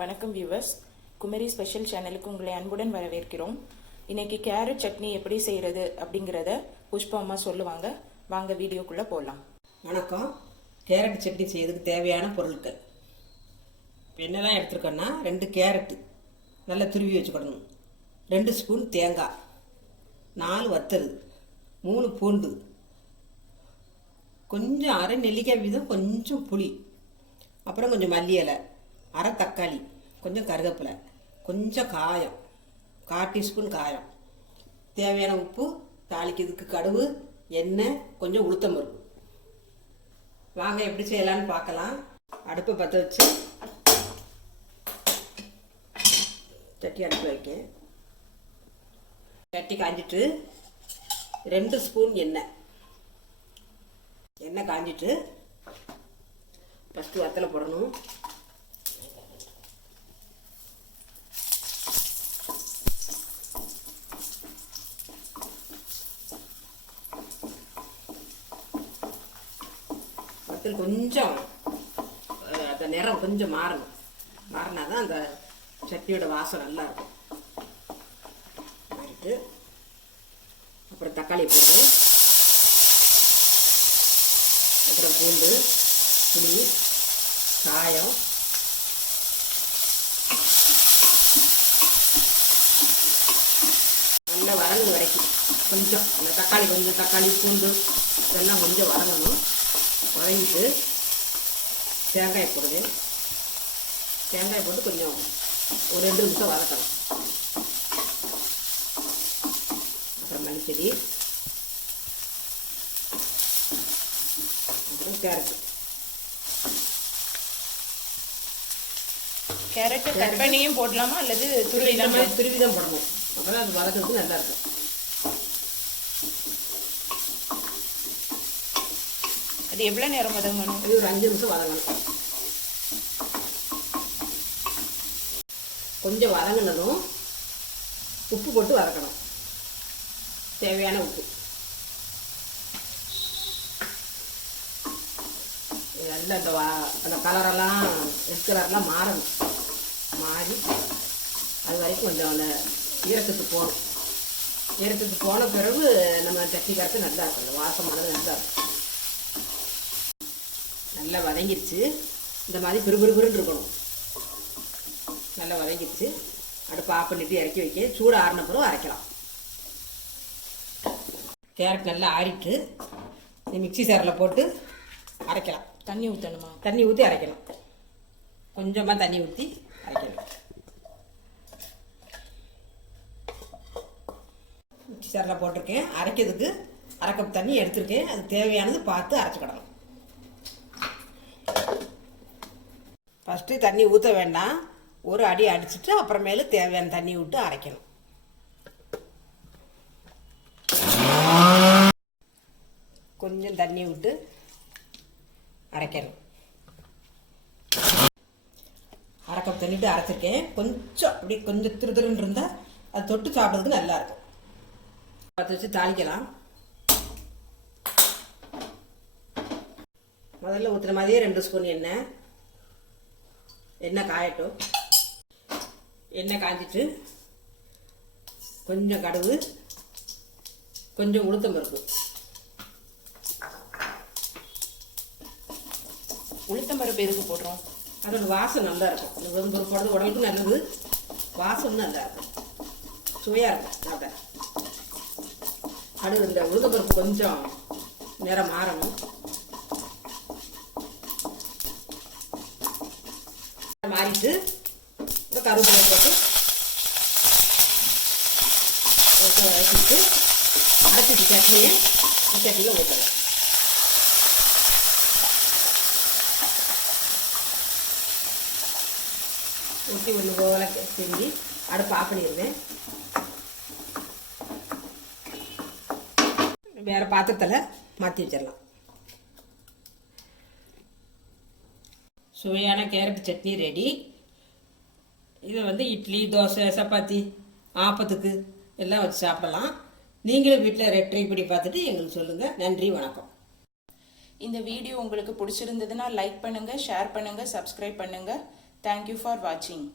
வணக்கம் viewers, Kumari special சேனலுக்கு உங்களை அன்புடன் வரவேற்கிறோம். இன்னைக்கு கேரட் சட்னி எப்படி செய்கிறது அப்படிங்கிறத புஷ்பா அம்மா சொல்லுவாங்க. வாங்க வீடியோக்குள்ளே போகலாம். வணக்கம். கேரட் சட்னி செய்யறதுக்கு தேவையான பொருட்கள் என்னெல்லாம் எடுத்துருக்கோன்னா 2 கேரட்டு நல்லா துருவி வச்சுக்கிடணும், 2 ஸ்பூன் தேங்காய், 4 வத்தல், 3 பூண்டு, கொஞ்சம் அரை நெல்லிக்காய் வீதம் கொஞ்சம் புளி, அப்புறம் கொஞ்சம் மல்லி இலை, அரை தக்காளி, கொஞ்சம் கருவேப்பிலை, கொஞ்சம் காயம், 1/4 டீஸ்பூன் காயம், தேவையான உப்பு, தாளிக்கிறதுக்கு கடுகு, எண்ணெய், கொஞ்சம் உளுத்தம் பருப்பு. வாங்க எப்படி செய்யலான்னு பார்க்கலாம். அடுப்பை பற்ற வச்சு சட்டி அடுப்பு வைக்க, சட்டி காஞ்சிட்டு 2 ஸ்பூன் எண்ணெய் காஞ்சிட்டு ஃபஸ்ட்டு வத்தலை போடணும். வத்தல் கொஞ்சம் அந்த நிறம் கொஞ்சம் மாறினா தான் அந்த சட்னியோட வாசம் நல்லா இருக்கும். மாறிட்டு அப்புறம் தக்காளி போடணும், அப்புறம் பூண்டு, புளி, காயம், நல்லா வதங்கும் வரைக்கும் கொஞ்சம் அந்த தக்காளி பூண்டு இதெல்லாம் கொஞ்சம் வதங்கணும். வதங்கிட்டு தேங்காய் போடுவேன். தேங்காய் போட்டு கொஞ்சம் ஒரு 2 நிமிஷம் வதக்கணும். அப்புறம் மல்லிச்செடி, அப்புறம் கேரட் கட் பண்ணியும் போடலாமா அல்லது துருவி தான் போடணும். அப்புறம் அது வதக்கிறதுக்கு நல்லா இருக்கும். அது எவ்வளோ நேரம் வதங்கணும்? இது ஒரு 5 நிமிஷம் வதங்கணும். கொஞ்சம் வதங்கினதும் உப்பு போட்டு வதக்கணும், தேவையான உப்பு. நல்லா அந்த கலரெல்லாம் ரெட் கலர்லாம் மாறணும். மாறி அது வரைக்கும் கொஞ்சம் அந்த ஈரத்துக்கு போகணும். ஈரத்துக்கு போன பிறகு நம்ம சட்னி கரைச்சி நல்லா இருக்கும், அந்த வாசமானது நல்லா இருக்கும். நல்லா வதங்கிடுச்சு. இந்த மாதிரி பிறுபிறுன்னு இருக்கணும். நல்லா வதங்கிடுச்சு. அடுப்பு ஆஃப் பண்ணிட்டு இறக்கி வைக்க, சூடு ஆறின பிறகு அரைக்கலாம். கேரட் நல்லா ஆறிட்டு மிக்சி ஜாரில் போட்டு அரைக்கலாம். தண்ணி ஊற்றணுமா? தண்ணி ஊற்றி அரைக்கணும். கொஞ்சமாக தண்ணி ஊற்றி அரைக்கணும். மிக்சி ஜாரில் போட்டிருக்கேன். அரைக்கிறதுக்கு 1/2 கப் தண்ணி எடுத்துருக்கேன். அது தேவையானது பார்த்து அரைச்சிக்கிடணும். ஃபஸ்ட்டு தண்ணி ஊற்ற வேண்டாம், ஒரு அடி அடிச்சுட்டு அப்புறமேலு தேவையான தண்ணி விட்டு அரைக்கணும். கொஞ்சம் தண்ணி விட்டு அரைக்கணும். 1/2 கப் தண்ணிட்டு அரைச்சிருக்கேன். கொஞ்சம் அப்படி கொஞ்சம் திருன்னு இருந்தால் அது தொட்டு சாப்பிட்றதுக்கு நல்லா இருக்கும். அதை வச்சு தாளிக்கலாம். முதல்ல ஊற்றுன மாதிரியே 2 ஸ்பூன் எண்ணெய் காயட்டும். எண்ணெய் காய்ஞ்சிட்டு கொஞ்சம் கடுகு, கொஞ்சம் உளுத்தம் பருப்பு. உளுத்தம் பருப்பு எதுக்கு போடுறோம்? அதோட வாசம் நல்லா இருக்கும். அந்த உளுத்தம் பருப்பு போடுறது உடம்புக்கு நல்லது, வாசம் நல்லா இருக்கும், சுவையாக இருக்கும் சாப்பிட. கடுகு இந்த உளுத்தம் பருப்பு கொஞ்சம் நிறம் மாறணும். மாறிட்டு கருவேப்பிலை போட்டு வச்சுட்டு அரைச்சிட்டு சட்னியை சட்னியில் ஊற்றலாம். ஊற்றி ஒன்று போல செஞ்சு அடுப்பு ஆஃப் பண்ணிடுவேன். வேறு பாத்திரத்தில் மாற்றி வச்சிடலாம். சுவையான கேரட் சட்னி ரெடி. இதை இட்லி, தோசை, சப்பாத்தி, ஆப்பத்துக்கு எல்லாம் வச்சு சாப்பிடலாம். நீங்களும் வீட்டில் ட்ரை பண்ணி பார்த்துட்டு எங்களுக்கு சொல்லுங்கள். நன்றி, வணக்கம். இந்த வீடியோ உங்களுக்கு பிடிச்சிருந்ததுன்னா லைக் பண்ணுங்கள், ஷேர் பண்ணுங்கள், சப்ஸ்கிரைப் பண்ணுங்கள். தேங்க்யூ ஃபார் வாட்சிங்.